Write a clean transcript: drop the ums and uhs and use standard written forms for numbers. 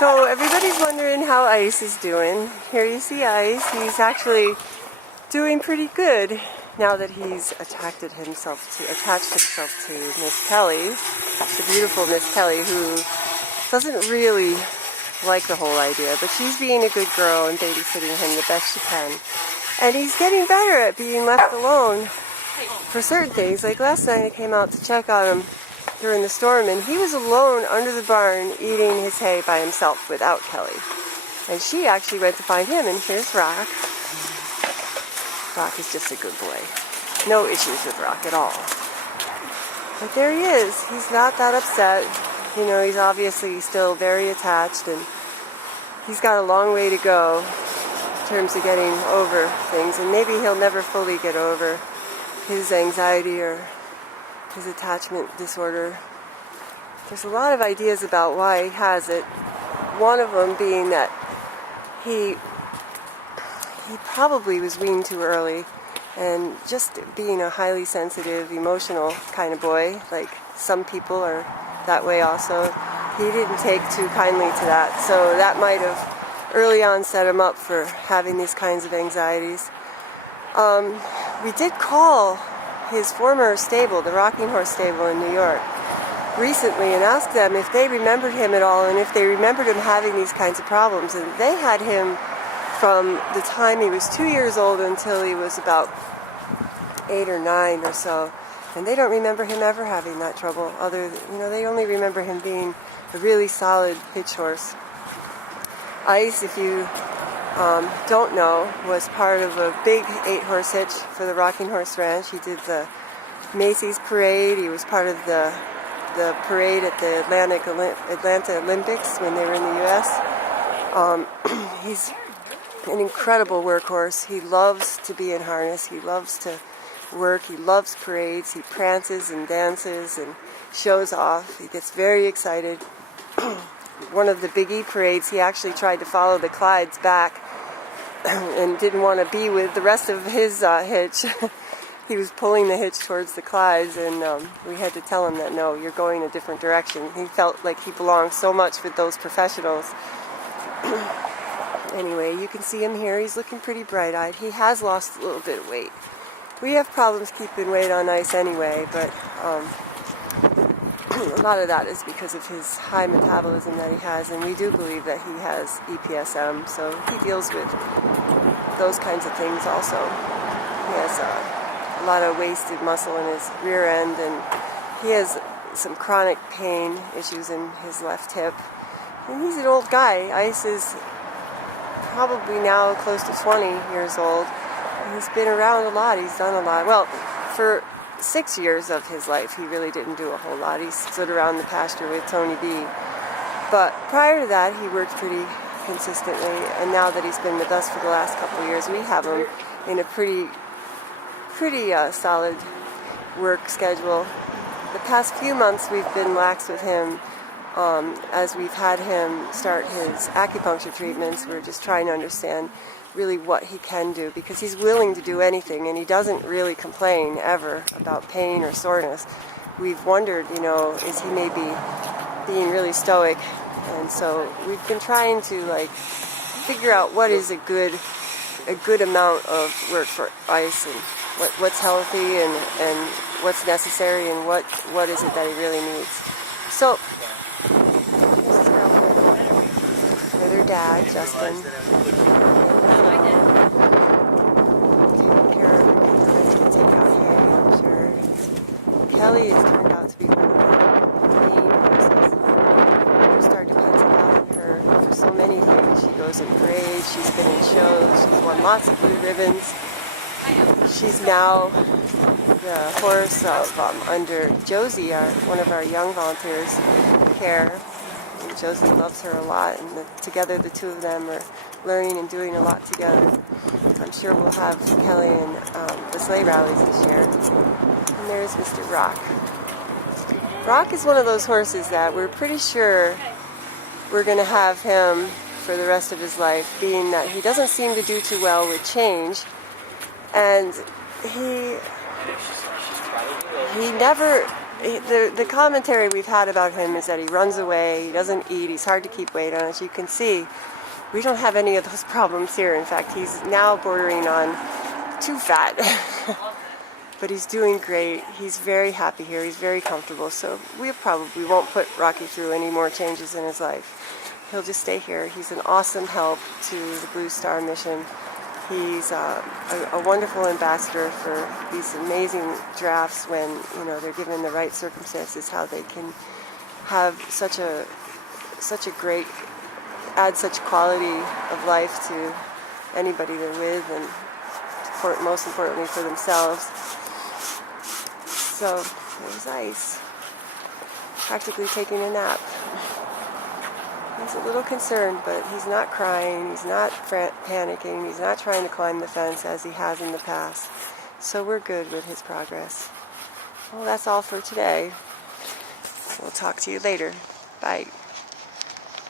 So everybody's wondering how Ice is doing. Here you see Ice. He's actually doing pretty good now that he's attached himself to Miss Kelly, the beautiful Miss Kelly, who doesn't really like the whole idea, but she's being a good girl and babysitting him the best she can. And he's getting better at being left alone for certain things. Like last night I came out to check on him during the storm, and he was alone under the barn eating his hay by himself without Kelly. And she actually went to find him, and here's Rock. Rock is just a good boy. No issues with Rock at all. But there he is. He's not that upset. You know, he's obviously still very attached, and he's got a long way to go in terms of getting over things. And maybe he'll never fully get over his anxiety or his attachment disorder. There's a lot of ideas about why he has it. One of them being that he probably was weaned too early, and just being a highly sensitive, emotional kind of boy, like some people are that way also, he didn't take too kindly to that. So that might have early on set him up for having these kinds of anxieties. We did call his former stable, the Rocking Horse Stable in New York, recently and asked them if they remembered him at all and if they remembered him having these kinds of problems. And they had him from the time he was 2 years old until he was about 8 or 9 or so. And they don't remember him ever having that trouble. They only remember him being a really solid hitch horse. Ice, if you don't know, was part of a big 8-horse hitch for the Rocking Horse Ranch. He did the Macy's parade. He was part of the parade at the Atlanta Olympics when they were in the U.S. He's an incredible workhorse. He loves to be in harness. He loves to work. He loves parades. He prances and dances and shows off. He gets very excited. One of the Big E parades, he actually tried to follow the Clydes back and didn't want to be with the rest of his hitch. He was pulling the hitch towards the Clydes, and we had to tell him that, no, you're going a different direction. He felt like he belonged so much with those professionals. Anyway, you can see him here. He's looking pretty bright-eyed. He has lost a little bit of weight. We have problems keeping weight on Ice anyway, but a lot of that is because of his high metabolism that he has, and we do believe that he has EPSM, so he deals with those kinds of things also. He has a lot of wasted muscle in his rear end, and he has some chronic pain issues in his left hip. And he's an old guy. Ice is probably now close to 20 years old. He's been around a lot. He's done a lot. Well, for 6 years of his life, he really didn't do a whole lot. He stood around the pasture with Tony B. But prior to that, he worked pretty consistently. And now that he's been with us for the last couple of years, we have him in a pretty solid work schedule. The past few months, we've been lax with him. As we've had him start his acupuncture treatments, we're just trying to understand really what he can do, because he's willing to do anything, and he doesn't really complain ever about pain or soreness. We've wondered, is he maybe being really stoic? And so we've been trying to figure out what is a good amount of work for Ice, and what's healthy and what's necessary, and what is it that he really needs. So here's his girlfriend with her dad, Justin. Kelly has turned out to be one of the main horses. We start depends a lot on her for so many things. She goes in parades, she's been in shows, she's won lots of blue ribbons. She's now the horse under Josie, one of our young volunteers, care. And Josie loves her a lot, and together the two of them are learning and doing a lot together. I'm sure we'll have Kelly in the sleigh rallies this year. And there's Mr. Rock. Rock is one of those horses that we're pretty sure we're going to have him for the rest of his life, being that he doesn't seem to do too well with change, and he never The commentary we've had about him is that he runs away, he doesn't eat, he's hard to keep weight on. As you can see, we don't have any of those problems here. In fact, he's now bordering on too fat. But he's doing great. He's very happy here. He's very comfortable. So we probably won't put Rocky through any more changes in his life. He'll just stay here. He's an awesome help to the Blue Star mission. He's a wonderful ambassador for these amazing drafts when, you know, they're given the right circumstances, how they can have such a great, add such quality of life to anybody they're with, and most importantly for themselves. So there's Ice, practically taking a nap. He's a little concerned, but he's not crying, he's not panicking, he's not trying to climb the fence as he has in the past. So we're good with his progress. Well, that's all for today. We'll talk to you later. Bye.